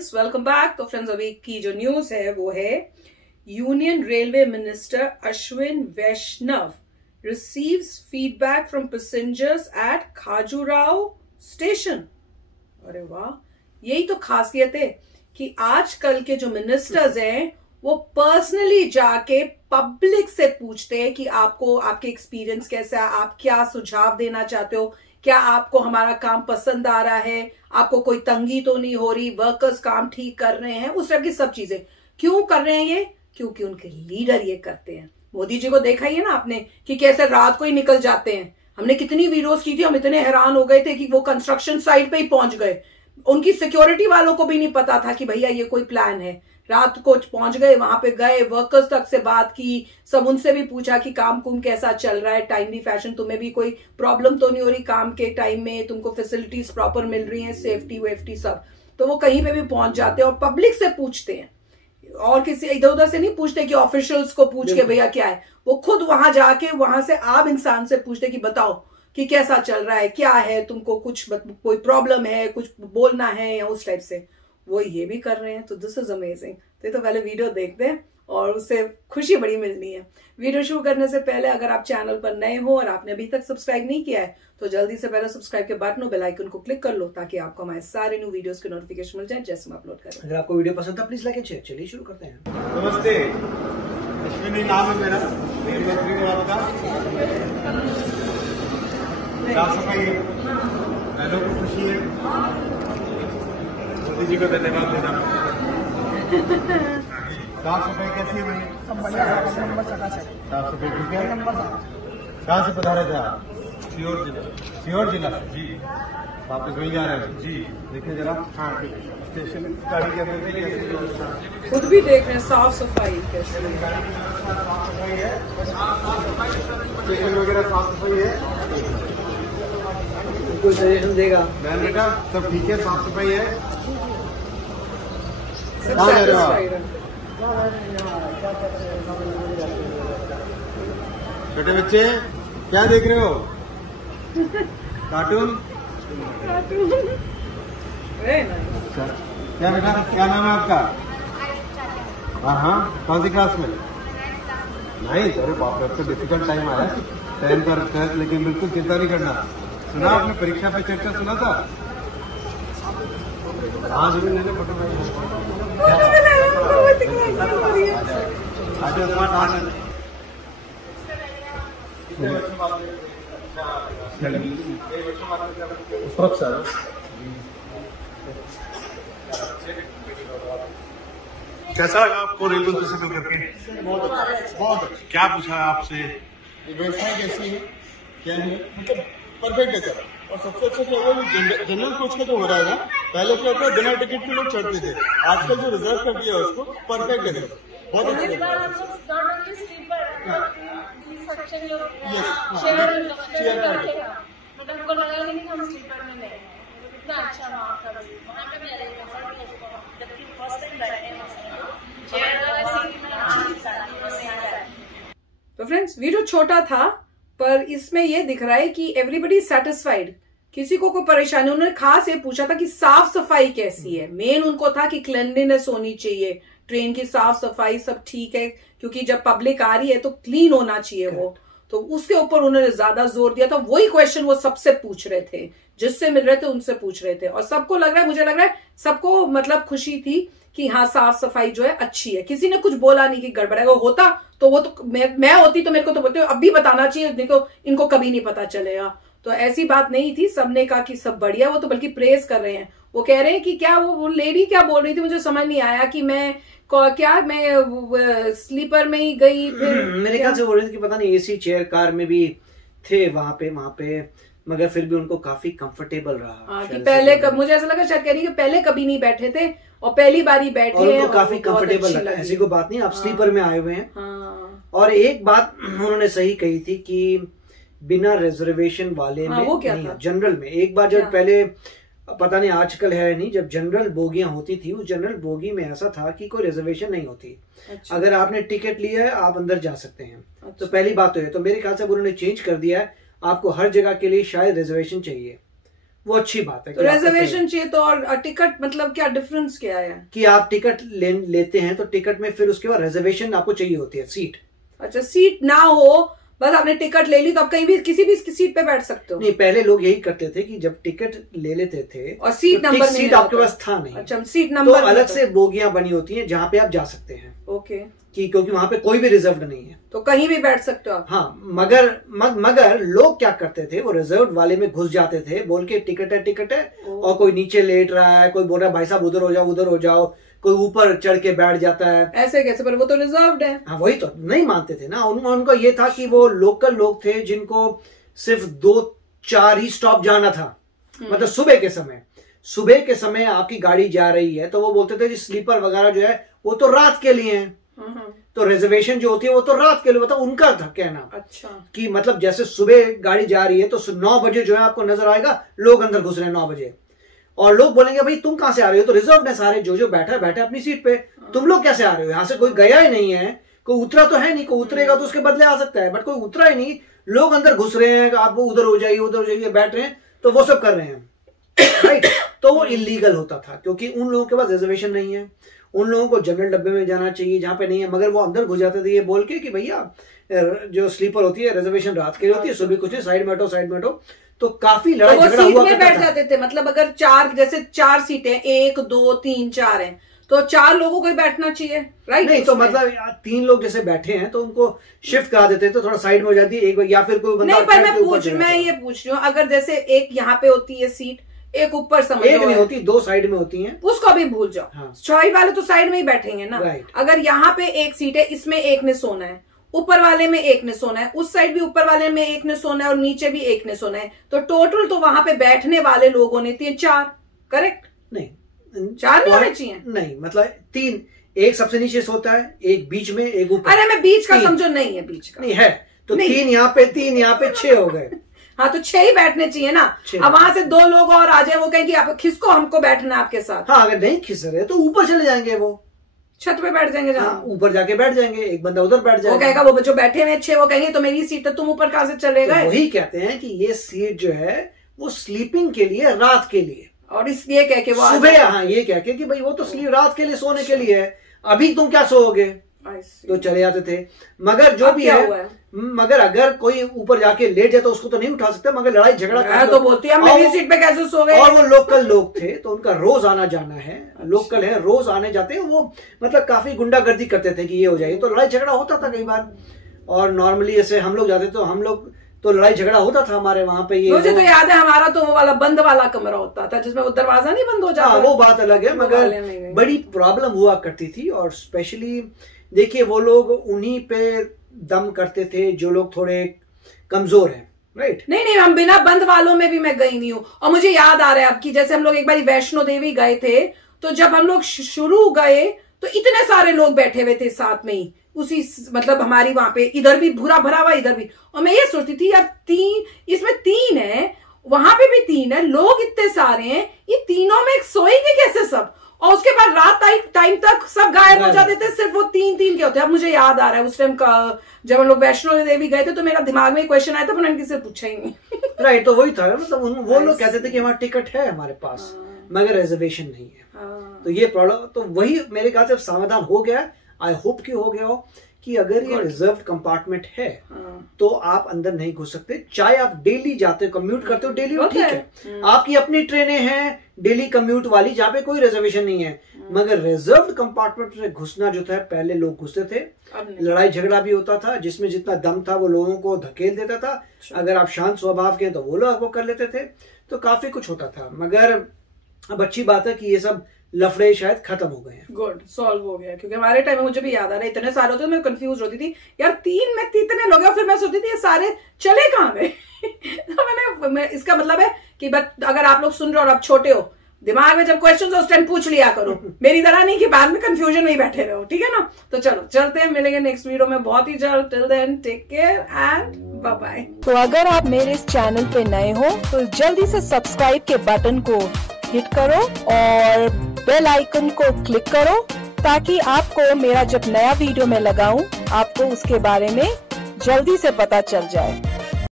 Friends, welcome back. तो friends, अभी की जो न्यूज है वो है union railway minister Ashwini Vaishnaw receives feedback from passengers at Khajuraho station. अरे वाह, यही तो खासियत है कि आजकल के जो मिनिस्टर्स हैं वो पर्सनली जाके पब्लिक से पूछते हैं कि आपको आपके एक्सपीरियंस कैसा है, आप क्या सुझाव देना चाहते हो, क्या आपको हमारा काम पसंद आ रहा है, आपको कोई तंगी तो नहीं हो रही, वर्कर्स काम ठीक कर रहे हैं, उस तरह की सब चीजें। क्यों कर रहे हैं ये? क्योंकि उनके लीडर ये करते हैं। मोदी जी को देखा ही है ना आपने कि कैसे रात को ही निकल जाते हैं। हमने कितनी वीडियोस की थी, हम इतने हैरान हो गए थे कि वो कंस्ट्रक्शन साइट पे ही पहुंच गए। उनकी सिक्योरिटी वालों को भी नहीं पता था कि भैया ये कोई प्लान है। रात को पहुंच गए, वहां पे गए, वर्कर्स तक से बात की, सब उनसे भी पूछा कि काम कुम कैसा चल रहा है, टाइमली फैशन, तुम्हें भी कोई प्रॉब्लम तो नहीं हो रही काम के टाइम में, तुमको फैसिलिटीज प्रॉपर मिल रही हैं, सेफ्टी वेफ्टी सब। तो वो कहीं पे भी पहुंच जाते हैं और पब्लिक से पूछते हैं, और किसी इधर उधर से नहीं पूछते कि ऑफिशियल्स को पूछ के भैया क्या है। वो खुद वहां जाके वहां से आम इंसान से पूछते कि बताओ कि कैसा चल रहा है, क्या है, तुमको कुछ कोई प्रॉब्लम है, कुछ बोलना है, या उस टाइप से वो ये भी कर रहे हैं। तो दिस इज अमेजिंग। तो पहले वीडियो देखते हैं और उससे खुशी बड़ी मिलनी है। वीडियो शुरू करने से पहले अगर आप चैनल पर नए हो और आपने अभी तक सब्सक्राइब नहीं किया है तो जल्दी से पहले सब्सक्राइब के बटन और बेल आइकन को क्लिक कर लो ताकि आपको हमारे सारे न्यू वीडियोस के नोटिफिकेशन मिल जाए जैसे हम अपलोड करें। अगर आपको वीडियो पसंद है प्लीज लाइक एंड शेयर। चलिए शुरू करते हैं। नमस्ते, अश्विनी नाम है मेरा, रेल मंत्री विभाग का। साफ सफाई है, बहनों को खुशी है, मोदी जी को धन्यवाद देना। साफ सफाई कैसी है भाई? साफ सफाई ठीक है। कहाँ से पधारे थे आप? सीहोर जिला। सीहोर जिला जी। वापस वहीं जा रहे हैं जी? देखिए जरा। हाँ, स्टेशन गाड़ी के अंदर से कैसी व्यवस्था, खुद भी देख रहे हैं साफ सफाई कैसी है। साफ सफाई है, स्टेशन वगैरह साफ सफाई है। कोई सजेशन देगा? बहन बेटा सब ठीक है, साफ सफाई है। सब कहाँ जा रहे हो आप? satisfied है। छोटे बच्चे क्या देख रहे हो? कार्टून? Very nice। अच्छा, क्या बेटा, क्या नाम है आपका? हाँ हाँ, कौन सी क्लास में? नहीं, अरे बाप रे, अब तो डिफिकल्ट टाइम आया, 10th और 12th, लेकिन बिल्कुल चिंता नहीं करना। सुना आपने परीक्षा पे चर्चा सुना था? हाँ जरूर ले लो फोटो। कैसा लगा आपको रेल मंत्री से मिल करके? बहुत। क्या पूछा आपसे? व्यवस्था कैसी है, क्या है, मतलब परफेक्ट है सर। और सबसे अच्छा क्या है, जनरल कोच का जो हो रहा है ना, पहले क्या होता है बिना टिकट के लोग चढ़ते थे, आजकल जो रिजर्व कर दिया है उसको, परफेक्ट है सर, बहुत अच्छा है। तो फ्रेंड्स, वीडियो छोटा था पर इसमें यह दिख रहा है कि एवरीबडी सेटिस्फाइड, किसी को कोई परेशानी। उन्होंने खास ये पूछा था कि साफ सफाई कैसी है। मेन उनको था कि क्लीनलीनेस होनी चाहिए, ट्रेन की साफ सफाई सब ठीक है, क्योंकि जब पब्लिक आ रही है तो क्लीन होना चाहिए वो। तो उसके ऊपर उन्होंने ज्यादा जोर दिया था। वही क्वेश्चन वो सबसे पूछ रहे थे, जिससे मिल रहे थे उनसे पूछ रहे थे। और सबको लग रहा है, मुझे लग रहा है सबको मतलब खुशी थी कि हाँ साफ सफाई जो है अच्छी है। किसी ने कुछ बोला नहीं कि गड़बड़ है। वो होता तो वो तो मैं होती तो मेरे को तो बोलते अब भी बताना चाहिए, देखो इनको कभी नहीं पता चलेगा। तो ऐसी बात नहीं थी, सबने कहा कि सब बढ़िया। वो तो बल्कि प्रेज कर रहे हैं। वो कह रहे हैं कि क्या वो लेडी क्या बोल रही थी, मुझे समझ नहीं आया कि मैं स्लीपर में ही गई। फिर मेरे ख्याल से बोल रही थी कि पता नहीं एसी चेयर कार में भी थे वहां पे, मगर फिर भी उनको काफी कंफर्टेबल रहा। कि पहले मुझे ऐसा लगा शायद कह रही कि पहले कभी नहीं बैठे थे और पहली बार ही बैठे हैं, उनको काफी कंफर्टेबल लगा। ऐसी कोई बात नहीं, आप स्लीपर में आए हुए हैं। और एक बात उन्होंने सही कही थी कि बिना रिजर्वेशन वाले में वो क्या था? जनरल में एक बार जब पहले, पता नहीं आजकल है नहीं, जब जनरल बोगियां होती थी, उस जनरल बोगी में ऐसा था कि कोई रिजर्वेशन नहीं होती। अच्छा। अगर आपने टिकट लिया है आप अंदर जा सकते हैं। अच्छा। तो पहली बात तो है, तो मेरे ख्याल से उन्होंने चेंज कर दिया है, आपको हर जगह के लिए शायद रिजर्वेशन चाहिए। वो अच्छी बात है। तो रिजर्वेशन चाहिए तो, और टिकट मतलब क्या डिफरेंस क्या है कि आप टिकट लेते हैं तो टिकट में फिर उसके बाद रिजर्वेशन आपको चाहिए होती है, सीट। अच्छा, सीट ना हो, बस आपने टिकट ले ली तो आप कहीं भी किसी भी सीट पे बैठ सकते हो? नहीं, पहले लोग यही करते थे कि जब टिकट ले लेते थे और सीट तो नंबर सीट आपके पास था नहीं। अच्छा, सीट नंबर तो अलग से बोगियां बनी होती हैं जहाँ पे आप जा सकते हैं। ओके। कि क्योंकि वहां पे कोई भी रिजर्व नहीं है, तो कहीं भी बैठ सकते हो आप। हाँ, मगर लोग क्या करते थे, वो रिजर्व वाले में घुस जाते थे बोल के टिकट है, और कोई नीचे लेट रहा है, कोई बोल रहा है भाई साहब उधर हो जाओ, कोई ऊपर चढ़ के बैठ जाता है। ऐसे कैसे? पर वो तो रिजर्व्ड है। हाँ, वही तो नहीं मानते थे ना। उनको ये था कि वो लोकल लोग थे जिनको सिर्फ 2-4 ही स्टॉप जाना था। मतलब सुबह के समय आपकी गाड़ी जा रही है तो वो बोलते थे स्लीपर वगैरह जो है वो तो रात के लिए है, तो रिजर्वेशन जो होती है वो तो रात के लिए, मतलब उनका था कहना। अच्छा। कि मतलब जैसे सुबह गाड़ी जा रही है तो 9 बजे जो है आपको नजर आएगा लोग अंदर घुस रहे हैं 9 बजे, और लोग बोलेंगे भाई तुम कहां से आ रहे हो, तो रिजर्व है सारे, जो बैठा है अपनी सीट पे, तुम लोग कैसे आ रहे हो, यहाँ से कोई गया ही नहीं है, कोई उतरा तो है नहीं, कोई उतरेगा तो उसके बदले आ सकता है, बट कोई उतरा ही नहीं, लोग अंदर घुस रहे हैं, आप उधर हो जाइए बैठ रहे हैं, तो वो सब कर रहे हैं, राइट। तो वो इलीगल होता था क्योंकि उन लोगों के पास रिजर्वेशन नहीं है, उन लोगों को जनरल डब्बे में जाना चाहिए जहां पे नहीं है, मगर वो अंदर घुस जाते थे ये बोल के कि भैया जो स्लीपर होती है रिजर्वेशन रात के लिए होती है, सुबह कुछ नहीं, साइड में हटो। तो काफी लड़ाई झगड़ा हुआ करता था। बैठ जाते थे, मतलब अगर 4 सीटें 1 2 3 4 हैं तो 4 लोगों को ही बैठना चाहिए, राइट? नहीं तो मतलब 3 लोग जैसे बैठे हैं तो उनको शिफ्ट करा देते तो थोड़ा साइड में हो जाती है एक, या फिर कोई बंदा। नहीं, पर मैं ये पूछ रही हूँ, अगर जैसे एक यहाँ पे होती है सीट, एक ऊपर समझ एक नहीं होती, 2 साइड में होती हैं, उसको भी भूल जाओ। हाँ। साइड वाले तो साइड में ही बैठेंगे ना। अगर यहाँ पे एक सीट है, इसमें एक ने सोना है, ऊपर वाले में एक ने सोना है, उस साइड भी ऊपर वाले में एक ने सोना है और नीचे भी एक ने सोना है, तो टोटल तो वहां पे बैठने वाले लोगों ने 4, करेक्ट? नहीं, 4 नहीं होने चाहिए। नहीं, मतलब 3, एक सबसे नीचे सोता है, एक बीच में, एक ऊपर। अरे मैं बीच का समझो, नहीं है बीच का, नहीं है तो 3 यहाँ पे 3 यहाँ पे 6 हो गए। हाँ, तो 6 ही बैठने चाहिए ना। अब वहां से 2 लोग और आ जाए, वो कहेंगे आप खिसको, हमको बैठना है आपके साथ। हाँ, अगर नहीं खिस रहे तो ऊपर चले जाएंगे, वो छत पे बैठ जाएंगे, जहाँ ऊपर जाके बैठ जाएंगे, एक बंदा उधर बैठ जाएगा। वो कहेगा वो जो बैठे हुए 6 वो कहेंगे तो मेरी सीट है, तुम ऊपर कहां से चले गए? तो वही कहते हैं कि ये सीट जो है वो स्लीपिंग के लिए, रात के लिए, और इसलिए कह के वो सुबह, हाँ, ये कह के कि भाई वो तो रात के लिए, सोने के लिए है, अभी तुम क्या सोओगे, तो चले जाते थे। मगर जो भी है, मगर अगर कोई ऊपर जाके लेट जाए तो उसको तो नहीं उठा सकते, मगर लड़ाई झगड़ा तो बोलती है मेरी सीट पे कैसे सो गए। और वो लोकल लोग थे तो उनका रोज आना जाना है, लोकल है, रोज आने जाते हैं, वो मतलब काफी गुंडागर्दी करते थे कि ये हो जाए, तो लड़ाई झगड़ा होता था कई बार। और नॉर्मली ऐसे हम लोग जाते तो हम लोग तो लड़ाई झगड़ा होता था हमारे वहां पे। ये मुझे तो याद है हमारा तो वो वाला बंद वाला कमरा होता था जिसमें वो दरवाजा नहीं बंद हो जाता। वो बात अलग है, मगर बड़ी प्रॉब्लम हुआ करती थी। और स्पेशली देखिए वो लोग उन्हीं पे दम करते थे जो लोग थोड़े कमजोर हैं, राइट? नहीं, हम बिना बंद वालों में भी मैं गई नहीं हूँ। और मुझे याद आ रहा है अब कि जैसे हम लोग एक बार वैष्णो देवी गए थे, तो जब हम लोग शुरू गए तो इतने सारे लोग बैठे हुए थे साथ में ही, उसी मतलब हमारी वहां पे इधर भी भूरा भरा हुआ, इधर भी। और मैं ये सोचती थी यार इसमें 3 है, वहां पे भी 3 है, लोग इतने सारे हैं, ये तीनों में सोएंगे कैसे सब? और उसके बाद रात टाइम तक सब गायब हो जाते थे, सिर्फ वो 3 के होते। अब मुझे याद आ रहा है उस टाइम का जब हम लोग वैष्णो देवी गए थे तो मेरा दिमाग में क्वेश्चन आया था, पर मैंने किसी से पूछा ही नहीं। राइट, तो वही था, मतलब वो लोग कहते थे कि हमारा टिकट है हमारे पास, मगर रिजर्वेशन नहीं है। तो ये प्रॉब्लम, तो वही मेरे ख्याल से समाधान हो गया। आई होप कि हो गया हो कि अगर ये रिजर्व कंपार्टमेंट है तो आप अंदर नहीं घुस सकते, चाहे आप डेली जाते हो, कम्यूट करते हो डेली, ठीक है, आपकी अपनी ट्रेनें हैं डेली कम्यूट वाली जहाँ पे कोई रिजर्वेशन नहीं है। मगर रिजर्व कंपार्टमेंट में घुसना जो था, पहले लोग घुसते थे, लड़ाई झगड़ा भी होता था, जिसमें जितना दम था वो लोगों को धकेल देता था। अगर आप शांत स्वभाव के हैं तो वो लोग वो कर लेते थे, तो काफी कुछ होता था। मगर अब अच्छी बात है कि ये सब लफड़े शायद खत्म हो गए हैं। गुड, सॉल्व हो गया। क्योंकि हमारे टाइम में मुझे भी याद आ रहा है इतने सारे होते, मैं कंफ्यूज होती थी यार, 3 में इतने लोग हैं, फिर मैं सोचती थी ये सारे चले कहाँ गए। तो मैं इसका मतलब है कि अगर आप लोग सुन रहे हो और आप छोटे हो, दिमाग में जब क्वेश्चन उस टाइम पूछ लिया करो, मेरी तरह नहीं कि बाद में कंफ्यूजन में ही बैठे रहो, ठीक है ना? तो चलो चलते हैं, मिलेंगे नेक्स्ट वीडियो में बहुत ही जल्द। Till then take care and bye bye. तो अगर आप मेरे इस चैनल पे नए हो तो जल्दी से सब्सक्राइब के बटन को हिट करो और बेल आइकन को क्लिक करो, ताकि आपको मेरा जब नया वीडियो मैं लगाऊं आपको उसके बारे में जल्दी से पता चल जाए।